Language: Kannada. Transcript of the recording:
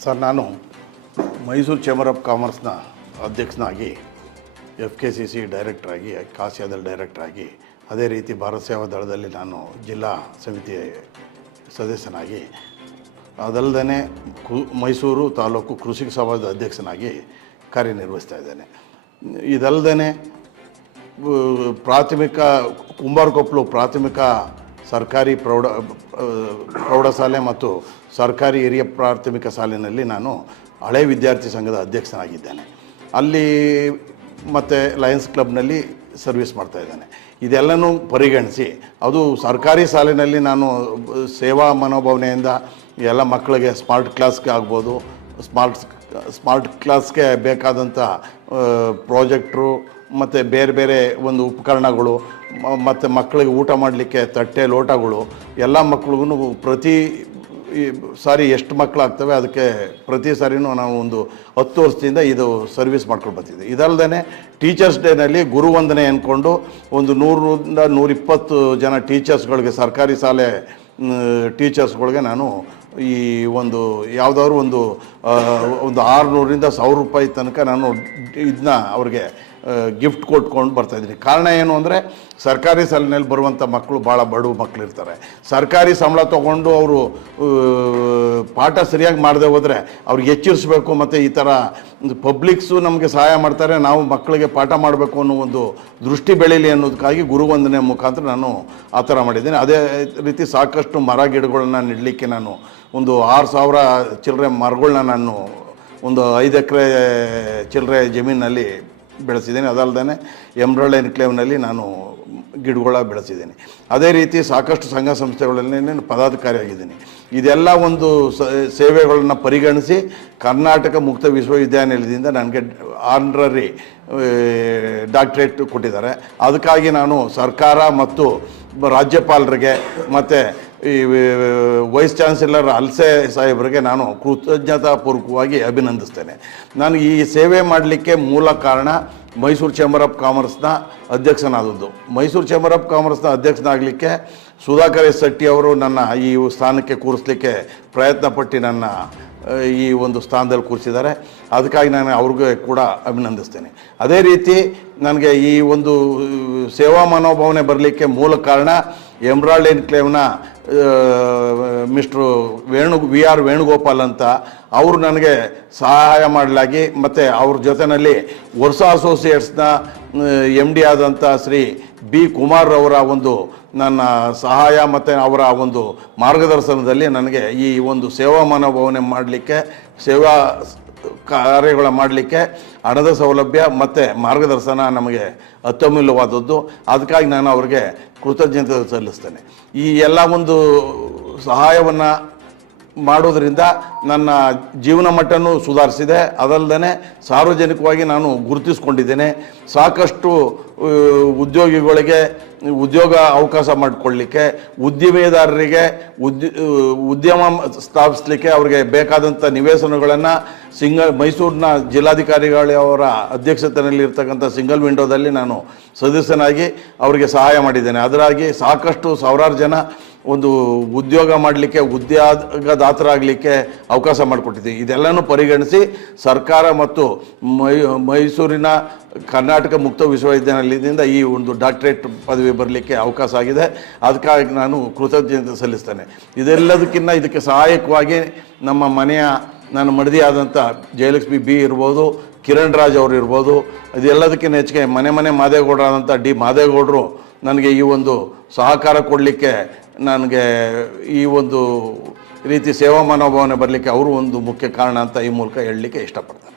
ಸರ್, ನಾನು ಮೈಸೂರು ಚೇಂಬರ್ ಆಫ್ ಕಾಮರ್ಸ್ನ ಅಧ್ಯಕ್ಷನಾಗಿ, FKCC ಡೈರೆಕ್ಟ್ರಾಗಿ, ಕಾಸಿಯಾದಲ್ಲಿ ಡೈರೆಕ್ಟ್ರಾಗಿ, ಅದೇ ರೀತಿ ಭಾರತ ಸೇವಾ ದಳದಲ್ಲಿ ನಾನು ಜಿಲ್ಲಾ ಸಮಿತಿ ಸದಸ್ಯನಾಗಿ, ಅದಲ್ಲದೆ ಮೈಸೂರು ತಾಲೂಕು ಕೃಷಿ ಸಭಾದ ಅಧ್ಯಕ್ಷನಾಗಿ ಕಾರ್ಯನಿರ್ವಹಿಸ್ತಾ ಇದ್ದೇನೆ. ಇದಲ್ಲದೆ ಪ್ರಾಥಮಿಕ ಕುಂಬಾರಕೊಪ್ಪಲು ಪ್ರಾಥಮಿಕ ಸರ್ಕಾರಿ ಪ್ರೌಢಶಾಲೆ ಮತ್ತು ಸರ್ಕಾರಿ ಹಿರಿಯ ಪ್ರಾಥಮಿಕ ಶಾಲೆಯಲ್ಲಿ ನಾನು ಹಳೆ ವಿದ್ಯಾರ್ಥಿ ಸಂಘದ ಅಧ್ಯಕ್ಷನಾಗಿದ್ದೇನೆ. ಅಲ್ಲಿ ಮತ್ತು ಲಯನ್ಸ್ ಕ್ಲಬ್ನಲ್ಲಿ ಸರ್ವಿಸ್ ಮಾಡ್ತಾಯಿದ್ದೇನೆ. ಇದೆಲ್ಲನೂ ಪರಿಗಣಿಸಿ, ಅದು ಸರ್ಕಾರಿ ಶಾಲೆಯಲ್ಲಿ ನಾನು ಸೇವಾ ಮನೋಭಾವನೆಯಿಂದ ಎಲ್ಲ ಮಕ್ಕಳಿಗೆ ಸ್ಮಾರ್ಟ್ ಕ್ಲಾಸ್ಗೆ ಆಗ್ಬೋದು, ಸ್ಮಾರ್ಟ್ ಕ್ಲಾಸ್ಗೆ ಬೇಕಾದಂಥ ಪ್ರಾಜೆಕ್ಟ್ರು ಮತ್ತು ಬೇರೆ ಬೇರೆ ಒಂದು ಉಪಕರಣಗಳು ಮತ್ತು ಮಕ್ಕಳಿಗೆ ಊಟ ಮಾಡಲಿಕ್ಕೆ ತಟ್ಟೆ ಲೋಟಗಳು ಎಲ್ಲ ಮಕ್ಳಿಗೂ ಪ್ರತಿ ಸಾರಿ ಎಷ್ಟು ಮಕ್ಕಳಾಗ್ತವೆ ಅದಕ್ಕೆ ಪ್ರತಿ ಸಾರಿನೂ ನಾವು ಒಂದು 10 ವರ್ಷದಿಂದ ಇದು ಸರ್ವಿಸ್ ಮಾಡ್ಕೊಂಡು ಬರ್ತಿದ್ದೆ. ಇದಲ್ಲದೆ ಟೀಚರ್ಸ್ ಡೇನಲ್ಲಿ ಗುರುವಂದನೆ ಅಂದ್ಕೊಂಡು ಒಂದು 100ರಿಂದ 120 ಜನ ಟೀಚರ್ಸ್ಗಳಿಗೆ, ಸರ್ಕಾರಿ ಶಾಲೆ ಟೀಚರ್ಸ್ಗಳಿಗೆ ನಾನು ಈ ಒಂದು ಯಾವುದಾದ್ರು ಒಂದು 600ರಿಂದ 1000 ರೂಪಾಯಿ ತನಕ ನಾನು ಇದನ್ನ ಅವ್ರಿಗೆ ಗಿಫ್ಟ್ ಕೊಟ್ಕೊಂಡು ಬರ್ತಾಯಿದ್ದೀನಿ. ಕಾರಣ ಏನು ಅಂದರೆ, ಸರ್ಕಾರಿ ಶಾಲೆಯಲ್ಲಿ ಬರುವಂಥ ಮಕ್ಕಳು ಭಾಳ ಬಡವ ಮಕ್ಕಳು ಇರ್ತಾರೆ. ಸರ್ಕಾರಿ ಸಂಬಳ ತೊಗೊಂಡು ಅವರು ಪಾಠ ಸರಿಯಾಗಿ ಮಾಡದೆ ಹೋದರೆ ಅವ್ರಿಗೆ ಎಚ್ಚರಿಸ್ಬೇಕು. ಮತ್ತು ಈ ಥರ ಪಬ್ಲಿಕ್ಸು ನಮಗೆ ಸಹಾಯ ಮಾಡ್ತಾರೆ, ನಾವು ಮಕ್ಕಳಿಗೆ ಪಾಠ ಮಾಡಬೇಕು ಅನ್ನೋ ಒಂದು ದೃಷ್ಟಿ ಬೆಳೀಲಿ ಅನ್ನೋದಕ್ಕಾಗಿ ಗುರುವಂದನೆ ಮುಖಾಂತರ ನಾನು ಆ ಥರ ಮಾಡಿದ್ದೀನಿ. ಅದೇ ರೀತಿ ಸಾಕಷ್ಟು ಮರ ಗಿಡಗಳನ್ನ ನೆಡಲಿಕ್ಕೆ ನಾನು ಒಂದು 6000 ಚಿಲ್ಲರೆ ಮರಗಳನ್ನ ನಾನು ಒಂದು 5 ಎಕರೆ ಚಿಲ್ಲರೆ ಜಮೀನಲ್ಲಿ ಬೆಳೆಸಿದ್ದೀನಿ. ಅದಲ್ಲದೆ ಎಮ್ರಲ್ಡ್ ಎನ್ಕ್ಲೇವ್ನಲ್ಲಿ ನಾನು ಗಿಡಗಳ ಬೆಳೆಸಿದ್ದೀನಿ. ಅದೇ ರೀತಿ ಸಾಕಷ್ಟು ಸಂಘ ಸಂಸ್ಥೆಗಳಲ್ಲಿ ನಾನು ಪದಾಧಿಕಾರಿಯಾಗಿದ್ದೀನಿ. ಇದೆಲ್ಲ ಒಂದು ಸೇವೆಗಳನ್ನು ಪರಿಗಣಿಸಿ ಕರ್ನಾಟಕ ಮುಕ್ತ ವಿಶ್ವವಿದ್ಯಾನಿಲಯದಿಂದ ನನಗೆ ಆನರರಿ ಡಾಕ್ಟ್ರೇಟ್ ಕೊಟ್ಟಿದ್ದಾರೆ. ಅದಕ್ಕಾಗಿ ನಾನು ಸರ್ಕಾರ ಮತ್ತು ರಾಜ್ಯಪಾಲರಿಗೆ ಮತ್ತು ಈ ವೈಸ್ ಚಾನ್ಸಲರ್ ಅಲ್ಸೆ ಸಾಹೇಬರಿಗೆ ನಾನು ಕೃತಜ್ಞತಾಪೂರ್ವಕವಾಗಿ ಅಭಿನಂದಿಸ್ತೇನೆ. ನಾನು ಈ ಸೇವೆ ಮಾಡಲಿಕ್ಕೆ ಮೂಲ ಕಾರಣ ಮೈಸೂರು ಚೇಂಬರ್ ಆಫ್ ಕಾಮರ್ಸ್ನ ಅಧ್ಯಕ್ಷನಾದದ್ದು. ಮೈಸೂರು ಚೇಂಬರ್ ಆಫ್ ಕಾಮರ್ಸ್ನ ಅಧ್ಯಕ್ಷನಾಗಲಿಕ್ಕೆ ಸುಧಾಕರ್ ಎಸ್ ಶೆಟ್ಟಿ ಅವರು ನನ್ನ ಈ ಸ್ಥಾನಕ್ಕೆ ಕೂರಿಸಲಿಕ್ಕೆ ಪ್ರಯತ್ನಪಟ್ಟು ನನ್ನ ಈ ಒಂದು ಸ್ಥಾನದಲ್ಲಿ ಕೂರಿಸಿದ್ದಾರೆ. ಅದಕ್ಕಾಗಿ ನಾನು ಅವ್ರಿಗೆ ಕೂಡ ಅಭಿನಂದಿಸ್ತೇನೆ. ಅದೇ ರೀತಿ ನನಗೆ ಈ ಒಂದು ಸೇವಾ ಮನೋಭಾವನೆ ಬರಲಿಕ್ಕೆ ಮೂಲ ಕಾರಣ ಎಮ್ರಾಲ್ಡ್ ಎನ್ಕ್ಲೇವ್ನ ಮಿಸ್ಟ್ರು VR ವೇಣುಗೋಪಾಲ್ ಅಂತ ಅವರು ನನಗೆ ಸಹಾಯ ಮಾಡಲಾಗಿ, ಮತ್ತು ಅವ್ರ ಜೊತೆಯಲ್ಲಿ ವರ್ಷ ಅಸೋಸಿಯೇಟ್ಸ್ನ MD ಆದಂಥ ಶ್ರೀ B ಕುಮಾರ್ ಅವರ ಒಂದು ನನ್ನ ಸಹಾಯ ಮತ್ತು ಅವರ ಒಂದು ಮಾರ್ಗದರ್ಶನದಲ್ಲಿ ನನಗೆ ಈ ಒಂದು ಸೇವಾ ಮನೋಭಾವನೆ ಮಾಡಲಿಕ್ಕೆ, ಸೇವಾ ಕಾರ್ಯಗಳ ಮಾಡಲಿಕ್ಕೆ ಹಣದ ಸೌಲಭ್ಯ ಮತ್ತು ಮಾರ್ಗದರ್ಶನ ನಮಗೆ ಅತ್ಯಮೂಲ್ಯವಾದದ್ದು. ಅದಕ್ಕಾಗಿ ನಾನು ಅವರಿಗೆ ಕೃತಜ್ಞತೆ ಸಲ್ಲಿಸ್ತೇನೆ. ಈ ಎಲ್ಲ ಒಂದು ಸಹಾಯವನ್ನು ಮಾಡೋದರಿಂದ ನನ್ನ ಜೀವನ ಮಟ್ಟನೂ ಸುಧಾರಿಸಿದೆ. ಅದಲ್ಲದೆ ಸಾರ್ವಜನಿಕವಾಗಿ ನಾನು ಗುರುತಿಸ್ಕೊಂಡಿದ್ದೇನೆ. ಸಾಕಷ್ಟು ಉದ್ಯೋಗಿಗಳಿಗೆ ಉದ್ಯೋಗ ಅವಕಾಶ ಮಾಡಿಕೊಳ್ಳಲಿಕ್ಕೆ, ಉದ್ದಿಮೆದಾರರಿಗೆ ಉದ್ಯಮ ಸ್ಥಾಪಿಸಲಿಕ್ಕೆ ಅವ್ರಿಗೆ ಬೇಕಾದಂಥ ನಿವೇಶನಗಳನ್ನು ಮೈಸೂರಿನ ಜಿಲ್ಲಾಧಿಕಾರಿಗಳವರ ಅಧ್ಯಕ್ಷತೆಯಲ್ಲಿ ಇರ್ತಕ್ಕಂಥ ಸಿಂಗಲ್ ವಿಂಡೋದಲ್ಲಿ ನಾನು ಸದಸ್ಯನಾಗಿ ಅವರಿಗೆ ಸಹಾಯ ಮಾಡಿದ್ದೇನೆ. ಅದರಾಗಿ ಸಾಕಷ್ಟು ಸಾವಿರಾರು ಜನ ಒಂದು ಉದ್ಯೋಗ ಮಾಡಲಿಕ್ಕೆ, ಉದ್ಯೋಗದಾತರಾಗಲಿಕ್ಕೆ ಅವಕಾಶ ಮಾಡಿಕೊಟ್ಟಿದ್ದೀವಿ. ಇದೆಲ್ಲನೂ ಪರಿಗಣಿಸಿ ಸರ್ಕಾರ ಮತ್ತು ಮೈಸೂರಿನ ಕರ್ನಾಟಕ ಮುಕ್ತ ವಿಶ್ವವಿದ್ಯಾನಿಲಯದಿಂದ ಈ ಒಂದು ಡಾಕ್ಟ್ರೇಟ್ ಪದವಿ ಬರಲಿಕ್ಕೆ ಅವಕಾಶ ಆಗಿದೆ. ಅದಕ್ಕಾಗಿ ನಾನು ಕೃತಜ್ಞತೆ ಸಲ್ಲಿಸ್ತೇನೆ. ಇದೆಲ್ಲದಕ್ಕಿಂತ ಇದಕ್ಕೆ ಸಹಾಯಕವಾಗಿ ನಮ್ಮ ಮನೆಯ ನನ್ನ ಮಡದಿಯಾದಂಥ ಜಯಲಕ್ಷ್ಮಿ B ಇರ್ಬೋದು, ಕಿರಣ್ ರಾಜ್ ಅವರು ಇರ್ಬೋದು, ಇದೆಲ್ಲದಕ್ಕಿಂತ ಹೆಚ್ಚಿಗೆ ಮನೆ ಮಾದೇಗೌಡರಾದಂಥ D ಮಾದೇಗೌಡರು ನನಗೆ ಈ ಒಂದು ಸಹಕಾರ ಕೊಡಲಿಕ್ಕೆ, ನನಗೆ ಈ ಒಂದು ರೀತಿ ಸೇವಾ ಮನೋಭಾವನೆ ಬರಲಿಕ್ಕೆ ಅವರು ಒಂದು ಮುಖ್ಯ ಕಾರಣ ಅಂತ ಈ ಮೂಲಕ ಹೇಳಲಿಕ್ಕೆ ಇಷ್ಟಪಡ್ತಾರೆ.